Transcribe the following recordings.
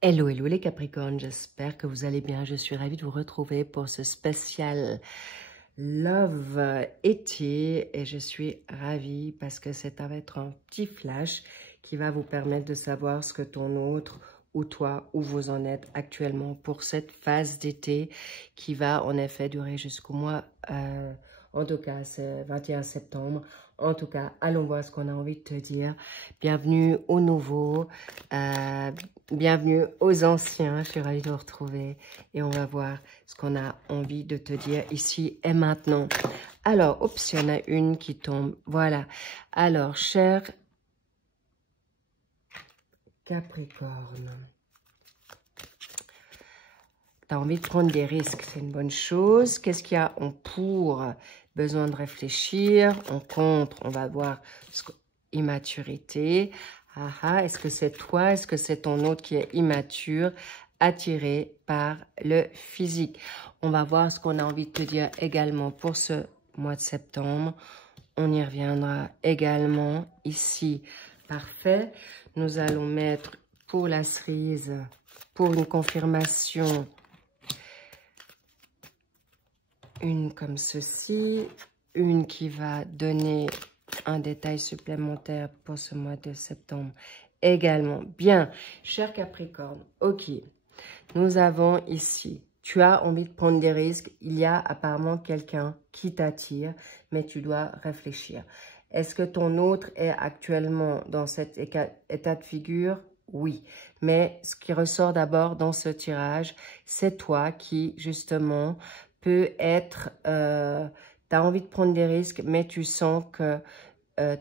Hello, hello les Capricornes, j'espère que vous allez bien. Je suis ravie de vous retrouver pour ce spécial Love été et je suis ravie parce que ça va être un petit flash qui va vous permettre de savoir ce que ton autre ou toi, où vous en êtes actuellement pour cette phase d'été qui va en effet durer jusqu'au mois, en tout cas c'est 21 septembre. En tout cas, allons voir ce qu'on a envie de te dire. Bienvenue aux nouveaux, bienvenue aux anciens. Je suis ravie de vous retrouver et on va voir ce qu'on a envie de te dire ici et maintenant. Alors, oups, il y en a une qui tombe. Voilà. Alors, cher Capricorne, tu as envie de prendre des risques, c'est une bonne chose. Qu'est-ce qu'il y a en pour? Besoin de réfléchir. En contre, on va voir immaturité. Est-ce que c'est toi? Est-ce que c'est ton autre qui est immature, attiré par le physique? On va voir ce qu'on a envie de te dire également pour ce mois de septembre. On y reviendra également ici. Parfait. Nous allons mettre pour la cerise, pour une confirmation, une comme ceci, une qui va donner un détail supplémentaire pour ce mois de septembre également. Bien, cher Capricorne, ok, nous avons ici, tu as envie de prendre des risques, il y a apparemment quelqu'un qui t'attire, mais tu dois réfléchir. Est-ce que ton autre est actuellement dans cet état de figure? Oui, mais ce qui ressort d'abord dans ce tirage, c'est toi qui, justement, peut être, tu as envie de prendre des risques, mais tu sens que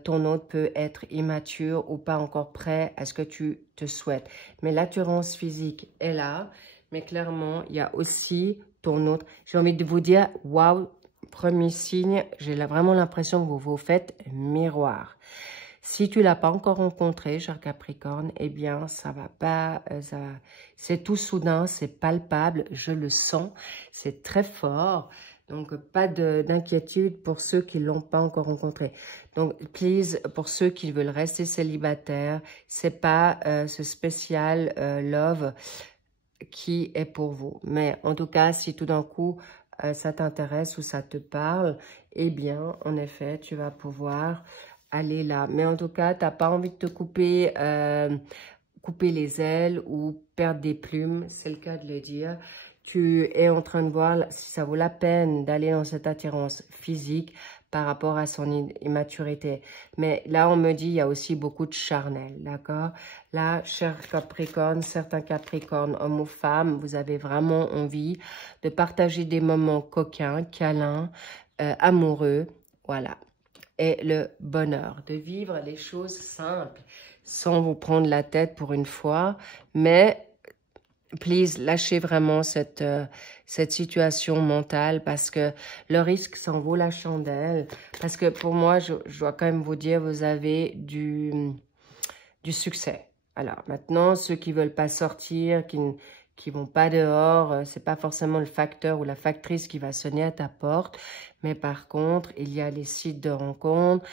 ton autre peut être immature ou pas encore prêt à ce que tu te souhaites. Mais l'attirance physique est là, mais clairement, il y a aussi ton autre. J'ai envie de vous dire, waouh, premier signe, j'ai vraiment l'impression que vous vous faites miroir. Si tu ne l'as pas encore rencontré, cher Capricorne, eh bien, ça va pas, c'est tout soudain, c'est palpable, je le sens, c'est très fort. Donc, pas d'inquiétude pour ceux qui ne l'ont pas encore rencontré. Donc, please, pour ceux qui veulent rester célibataires, c'est pas ce spécial love qui est pour vous. Mais en tout cas, si tout d'un coup, ça t'intéresse ou ça te parle, eh bien, en effet, tu vas pouvoir aller là. Mais en tout cas, tu n'as pas envie de te couper, couper les ailes ou perdre des plumes, c'est le cas de le dire. Tu es en train de voir si ça vaut la peine d'aller dans cette attirance physique par rapport à son immaturité. Mais là, on me dit, il y a aussi beaucoup de charnel, d'accord? Là, cher Capricorne, certains Capricornes, hommes ou femmes, vous avez vraiment envie de partager des moments coquins, câlins, amoureux, voilà. Et le bonheur, de vivre les choses simples, sans vous prendre la tête pour une fois, mais please, lâchez vraiment cette situation mentale parce que le risque, ça en vaut la chandelle. Parce que pour moi, je dois quand même vous dire, vous avez du succès. Alors maintenant, ceux qui veulent pas sortir, qui vont pas dehors, c'est pas forcément le facteur ou la factrice qui va sonner à ta porte. Mais par contre, il y a les sites de rencontres,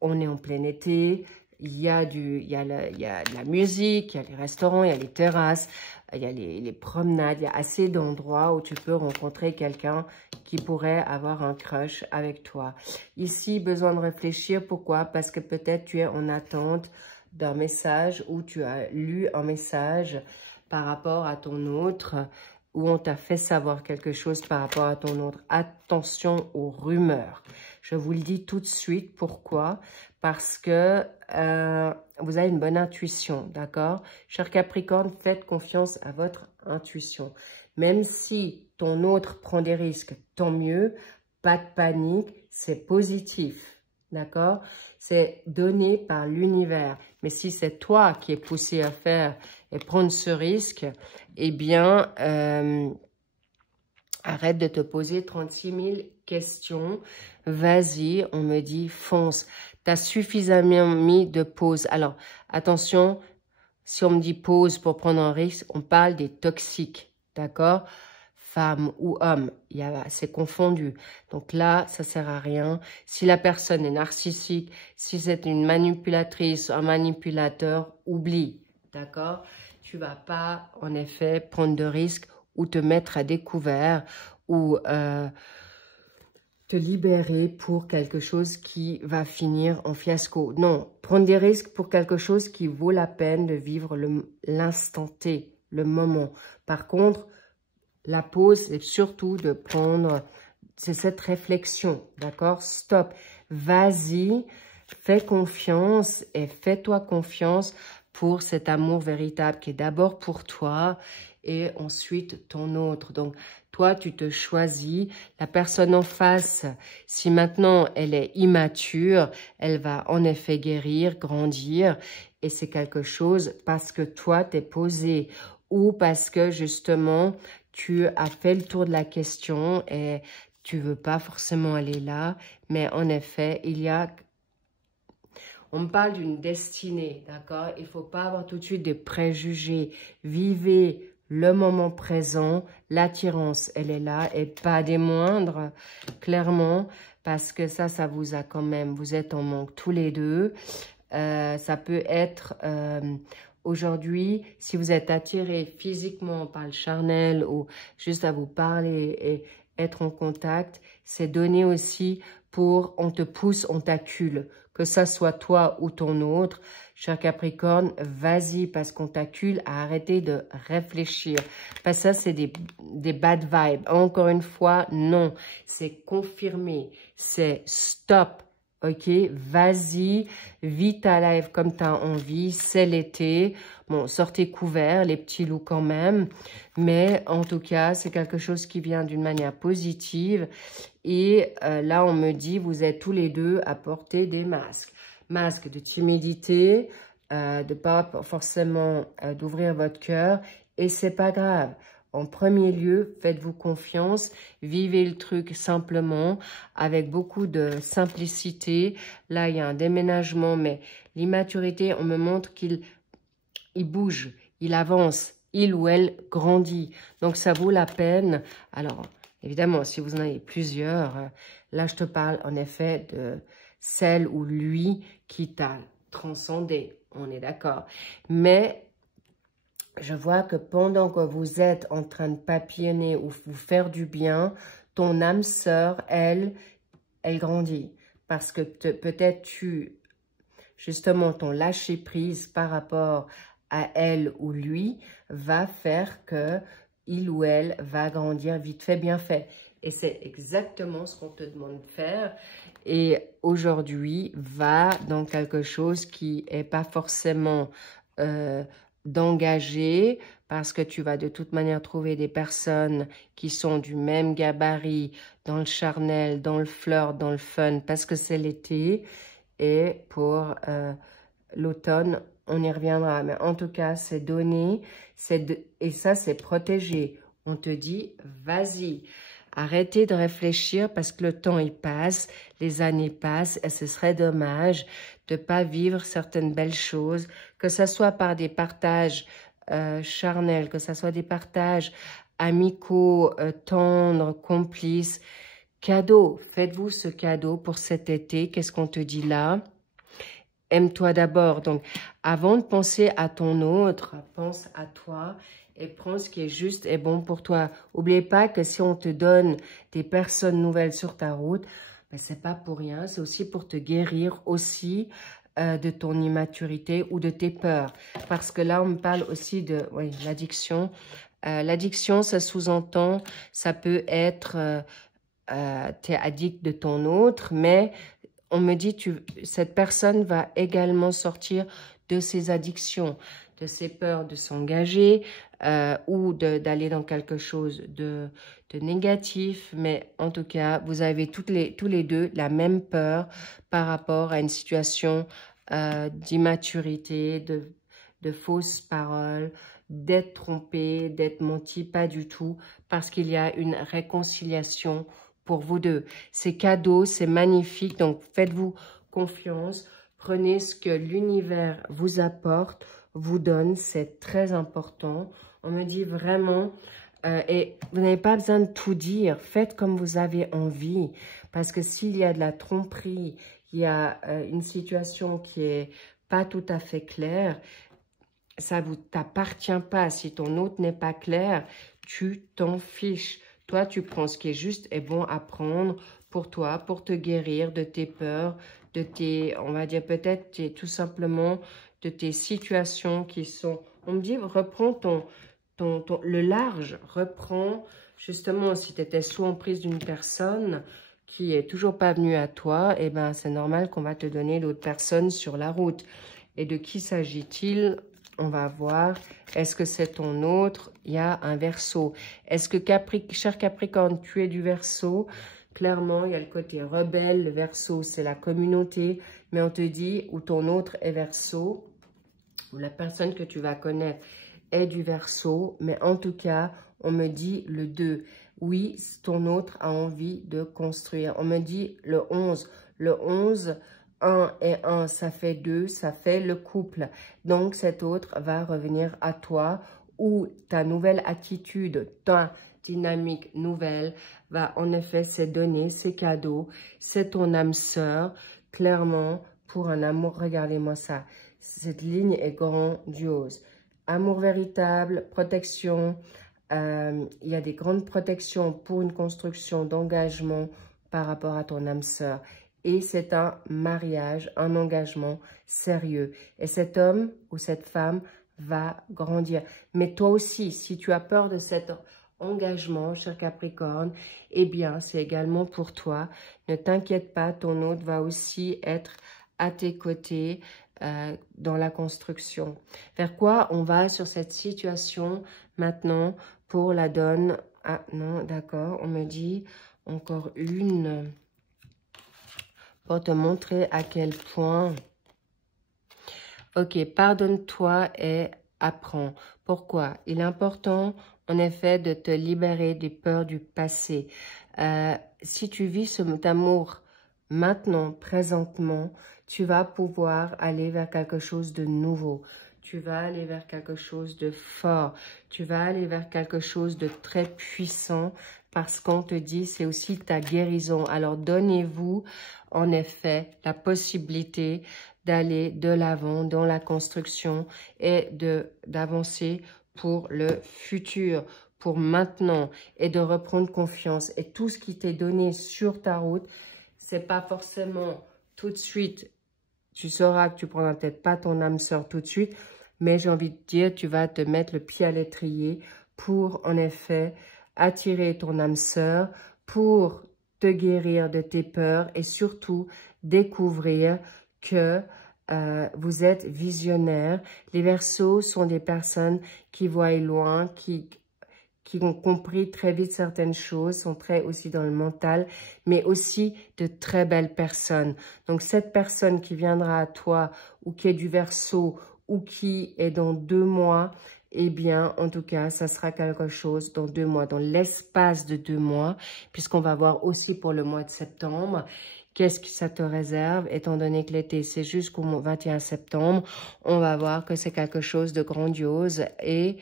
on est en plein été, il y a de la musique, il y a les restaurants, il y a les terrasses, il y a les promenades, il y a assez d'endroits où tu peux rencontrer quelqu'un qui pourrait avoir un crush avec toi. Ici, besoin de réfléchir. Pourquoi? Parce que peut-être tu es en attente d'un message ou tu as lu un message par rapport à ton autre où on t'a fait savoir quelque chose par rapport à ton autre. Attention aux rumeurs. Je vous le dis tout de suite. Pourquoi? Parce que vous avez une bonne intuition, d'accord? Cher Capricorne, faites confiance à votre intuition. Même si ton autre prend des risques, tant mieux. Pas de panique, c'est positif, d'accord? C'est donné par l'univers. Mais si c'est toi qui es poussé à faire et prendre ce risque, eh bien, arrête de te poser 36 000 questions. Vas-y, on me dit fonce. Tu as suffisamment mis de pause. Alors, attention, si on me dit pause pour prendre un risque, on parle des toxiques, d'accord? Femme ou homme, c'est confondu. Donc là, ça sert à rien. Si la personne est narcissique, si c'est une manipulatrice, un manipulateur, oublie, d'accord? tu vas pas, en effet, prendre de risques ou te mettre à découvert ou te libérer pour quelque chose qui va finir en fiasco. Non, prendre des risques pour quelque chose qui vaut la peine de vivre l'instant T, le moment. Par contre, la pause, c'est surtout de prendre, c'est cette réflexion, d'accord? Stop, vas-y, fais confiance et fais-toi confiance pour cet amour véritable qui est d'abord pour toi et ensuite ton autre. Donc, toi, tu te choisis. La personne en face, si maintenant elle est immature, elle va en effet guérir, grandir. Et c'est quelque chose parce que toi, t'es posé ou parce que justement, tu as fait le tour de la question et tu veux pas forcément aller là. Mais en effet, il y a... On parle d'une destinée, d'accord? Il ne faut pas avoir tout de suite des préjugés. Vivez le moment présent, l'attirance, elle est là, et pas des moindres, clairement, parce que ça vous a quand même, vous êtes en manque tous les deux. Ça peut être aujourd'hui, si vous êtes attiré physiquement par le charnel ou juste à vous parler et être en contact, c'est donné aussi pour on te pousse, on t'accule, que ça soit toi ou ton autre. Cher Capricorne, vas-y parce qu'on t'accule à arrêter de réfléchir. Parce que ça, c'est des bad vibes. Encore une fois, non. C'est confirmé. C'est stop. Ok, vas-y, vis ta life comme tu as envie, c'est l'été. Bon, sortez couverts, les petits loups quand même. Mais en tout cas, c'est quelque chose qui vient d'une manière positive. Et là, on me dit, vous êtes tous les deux à porter des masques. Masque de timidité, de pas forcément d'ouvrir votre cœur. Et c'est pas grave. En premier lieu, faites-vous confiance, vivez le truc simplement, avec beaucoup de simplicité. Là, il y a un déménagement, mais l'immaturité, on me montre qu'il bouge, il avance, il ou elle grandit. Donc, ça vaut la peine. Alors, évidemment, si vous en avez plusieurs, là, je te parle en effet de celle ou lui qui t'a transcendé. On est d'accord. Mais je vois que pendant que vous êtes en train de papillonner ou vous faire du bien, ton âme sœur, elle grandit. Parce que peut-être justement, ton lâcher prise par rapport à elle ou lui va faire que il ou elle va grandir vite fait, bien fait. Et c'est exactement ce qu'on te demande de faire. Et aujourd'hui, va dans quelque chose qui n'est pas forcément d'engager, parce que tu vas de toute manière trouver des personnes qui sont du même gabarit, dans le charnel, dans le flirt, dans le fun, parce que c'est l'été. Et pour l'automne, on y reviendra. Mais en tout cas, c'est donné, et ça, c'est protégé. On te dit, vas-y. Arrêtez de réfléchir parce que le temps, il passe, les années passent et ce serait dommage de ne pas vivre certaines belles choses, que ce soit par des partages charnels, que ce soit des partages amicaux, tendres, complices. Cadeau, faites-vous ce cadeau pour cet été. Qu'est-ce qu'on te dit là? Aime-toi d'abord. Donc, avant de penser à ton autre, pense à toi et prends ce qui est juste et bon pour toi. N'oubliez pas que si on te donne des personnes nouvelles sur ta route, ben, c'est pas pour rien. C'est aussi pour te guérir aussi de ton immaturité ou de tes peurs. Parce que là, on me parle aussi de l'addiction. L'addiction, ça sous-entend, ça peut être... tu es addict de ton autre, mais on me dit cette personne va également sortir de ses addictions, de ses peurs de s'engager ou d'aller dans quelque chose de négatif. Mais en tout cas, vous avez tous les deux la même peur par rapport à une situation d'immaturité, de fausses paroles, d'être trompé, d'être menti, pas du tout, parce qu'il y a une réconciliation pour vous deux. C'est cadeau, c'est magnifique, donc faites-vous confiance. Prenez ce que l'univers vous apporte, vous donne, c'est très important. On me dit vraiment, et vous n'avez pas besoin de tout dire, faites comme vous avez envie. Parce que s'il y a de la tromperie, il y a une situation qui est pas tout à fait claire, ça ne t'appartient pas. Si ton autre n'est pas clair, tu t'en fiches. Toi, tu prends ce qui est juste et bon à prendre pour toi, pour te guérir de tes peurs, de tes, on va dire peut-être tout simplement de tes situations qui sont... On me dit, reprends le large, reprends justement si tu étais sous emprise d'une personne qui est toujours pas venue à toi, eh ben c'est normal qu'on va te donner d'autres personnes sur la route. Et de qui s'agit-il? On va voir. Est-ce que c'est ton autre? Il y a un Verseau. Est-ce que, cher Capricorne, tu es du Verseau? Clairement, il y a le côté rebelle. Le Verseau, c'est la communauté. Mais on te dit, ou ton autre est Verseau, ou la personne que tu vas connaître est du Verseau. Mais en tout cas, on me dit le 2. Oui, ton autre a envie de construire. On me dit le 11. Le 11... 1 et 1, ça fait 2, ça fait le couple. Donc, cet autre va revenir à toi où ta nouvelle attitude, ta dynamique nouvelle va en effet se donner, ces cadeaux. C'est ton âme sœur, clairement, pour un amour. Regardez-moi ça. Cette ligne est grandiose. Amour véritable, protection. Il y a des grandes protections pour une construction d'engagement par rapport à ton âme sœur. Et c'est un mariage, un engagement sérieux. Et cet homme ou cette femme va grandir. Mais toi aussi, si tu as peur de cet engagement, cher Capricorne, eh bien, c'est également pour toi. Ne t'inquiète pas, ton autre va aussi être à tes côtés dans la construction. Vers quoi on va sur cette situation maintenant pour la donne? Ah non, d'accord, on me dit encore une... pour te montrer à quel point... Ok, pardonne-toi et apprends. Pourquoi? Il est important, en effet, de te libérer des peurs du passé. Si tu vis cet amour maintenant, présentement, tu vas pouvoir aller vers quelque chose de nouveau. Tu vas aller vers quelque chose de fort. Tu vas aller vers quelque chose de très puissant parce qu'on te dit c'est aussi ta guérison. Alors, donnez-vous en effet la possibilité d'aller de l'avant dans la construction et d'avancer pour le futur, pour maintenant et de reprendre confiance. Et tout ce qui t'est donné sur ta route, c'est pas forcément tout de suite. Tu sauras que tu prendras peut-être pas ton âme sœur tout de suite, mais j'ai envie de dire, tu vas te mettre le pied à l'étrier pour, en effet, attirer ton âme sœur, pour te guérir de tes peurs et surtout découvrir que vous êtes visionnaire. Les Verseaux sont des personnes qui voient loin, qui ont compris très vite certaines choses, sont très aussi dans le mental, mais aussi de très belles personnes. Donc, cette personne qui viendra à toi ou qui est du Verseau ou qui est dans 2 mois, eh bien, en tout cas, ça sera quelque chose dans 2 mois, dans l'espace de 2 mois, puisqu'on va voir aussi pour le mois de septembre. Qu'est-ce que ça te réserve, étant donné que l'été, c'est jusqu'au 21 septembre. On va voir que c'est quelque chose de grandiose et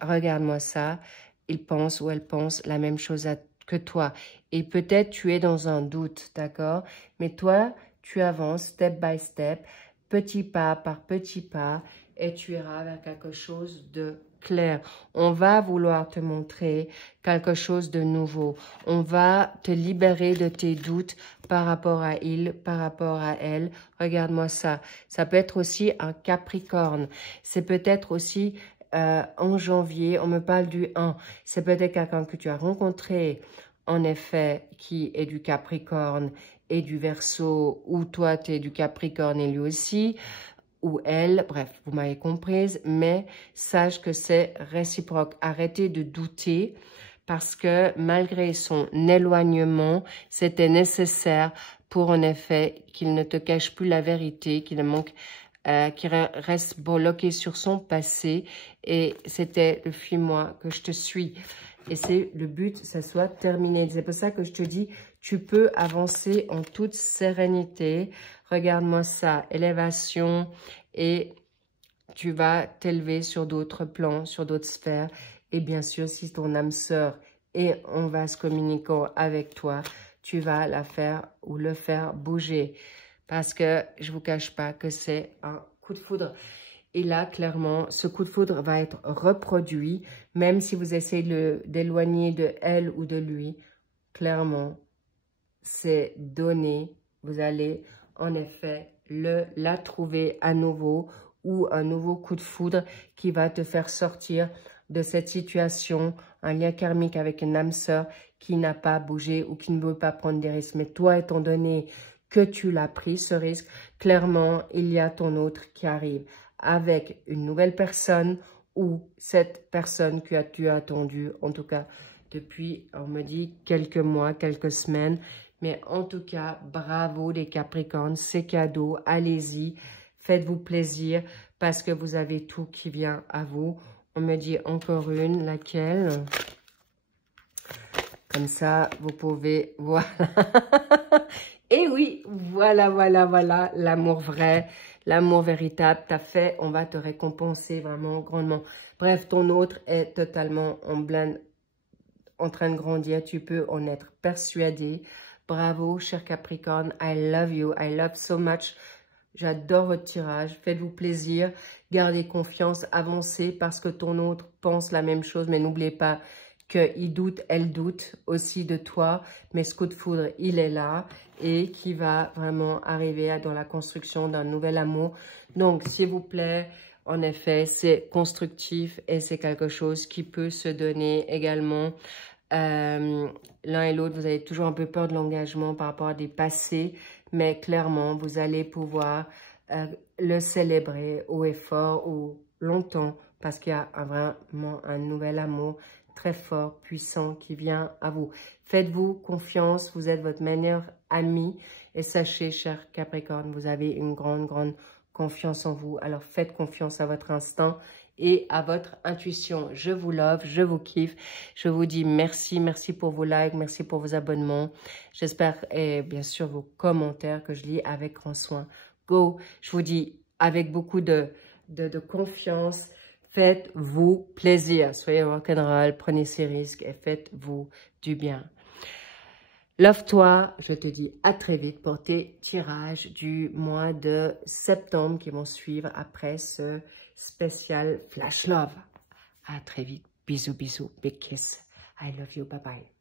regarde-moi ça. Il pense ou elle pense la même chose que toi. Et peut-être tu es dans un doute, d'accord? Mais toi, tu avances step by step, petit pas par petit pas, et tu iras vers quelque chose de clair. On va vouloir te montrer quelque chose de nouveau. On va te libérer de tes doutes par rapport à il, par rapport à elle. Regarde-moi ça. Ça peut être aussi un Capricorne. C'est peut-être aussi... en janvier, on me parle du 1. C'est peut-être quelqu'un que tu as rencontré, en effet, qui est du Capricorne et du Verseau, ou toi, tu es du Capricorne et lui aussi, ou elle, bref, vous m'avez comprise, mais sache que c'est réciproque. Arrêtez de douter parce que malgré son éloignement, c'était nécessaire pour, en effet, qu'il ne te cache plus la vérité, qu'il ne manque... qui reste bloqué sur son passé et c'était le fuis-moi que je te suis. Et c'est le but, ça soit terminé. C'est pour ça que je te dis, tu peux avancer en toute sérénité. Regarde-moi ça, élévation et tu vas t'élever sur d'autres plans, sur d'autres sphères. Et bien sûr, si ton âme sœur est en vase communicant avec toi, tu vas la faire ou le faire bouger. Parce que je ne vous cache pas que c'est un coup de foudre. Et là, clairement, ce coup de foudre va être reproduit, même si vous essayez d'éloigner de elle ou de lui. Clairement, c'est donné. Vous allez, en effet, la trouver à nouveau ou un nouveau coup de foudre qui va te faire sortir de cette situation, un lien karmique avec une âme sœur qui n'a pas bougé ou qui ne veut pas prendre des risques. Mais toi, étant donné que tu l'as pris, ce risque, clairement, il y a ton autre qui arrive avec une nouvelle personne ou cette personne que tu as attendue, en tout cas, depuis, on me dit, quelques mois, quelques semaines. Mais en tout cas, bravo les Capricornes, c'est cadeau, allez-y, faites-vous plaisir parce que vous avez tout qui vient à vous. On me dit encore une, laquelle? Comme ça, vous pouvez, voilà. Et oui, voilà, l'amour vrai, l'amour véritable, t'as fait, on va te récompenser vraiment grandement. Bref, ton autre est totalement en train de grandir, tu peux en être persuadé. Bravo, cher Capricorne, I love you, I love so much. J'adore votre tirage, faites-vous plaisir, gardez confiance, avancez parce que ton autre pense la même chose, mais n'oubliez pas qu'il doute, elle doute aussi de toi, mais ce coup de foudre, il est là et qui va vraiment arriver dans la construction d'un nouvel amour. Donc, s'il vous plaît, en effet, c'est constructif et c'est quelque chose qui peut se donner également. L'un et l'autre, vous avez toujours un peu peur de l'engagement par rapport à des passés, mais clairement, vous allez pouvoir le célébrer haut et fort ou longtemps parce qu'il y a vraiment un nouvel amour très fort, puissant qui vient à vous. Faites-vous confiance, vous êtes votre meilleur ami et sachez, cher Capricorne, vous avez une grande confiance en vous. Alors faites confiance à votre instinct et à votre intuition. Je vous love, je vous kiffe. Je vous dis merci pour vos likes, merci pour vos abonnements. J'espère, et bien sûr, vos commentaires que je lis avec grand soin. Go! Je vous dis avec beaucoup de confiance, faites-vous plaisir. Soyez rock'n'roll, prenez ces risques et faites-vous du bien. Love-toi, je te dis à très vite pour tes tirages du mois de septembre qui vont suivre après ce spécial Flash Love. À très vite. Bisous, big kiss. I love you. Bye bye.